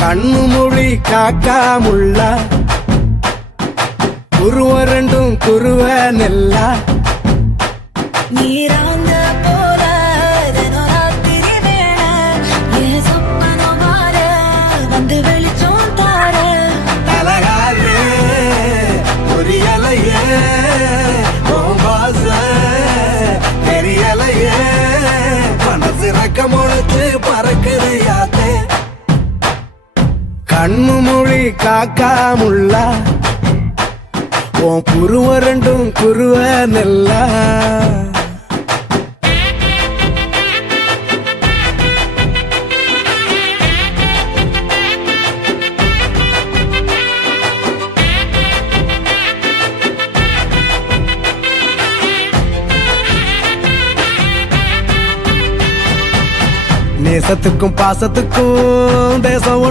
கண்ணு மொழி காக்காமுள்ள குருவ ரெண்டும் குருவ நெல்லா நீராங்க போல ராத்திரி வேள என் சொப்பனம் மாற வந்து வெளிச்சம் தார அழகாலே புரியலையே பாச தெரியலையே மனசு ரக்க முளைச்சு பறக்குதையாத்தே கண்ணு மொழி காக்காமுள்ள உன் குருவ ரெண்டும் குருவ நெல்லா நேசத்துக்கும் பாசத்துக்கும் தேசம்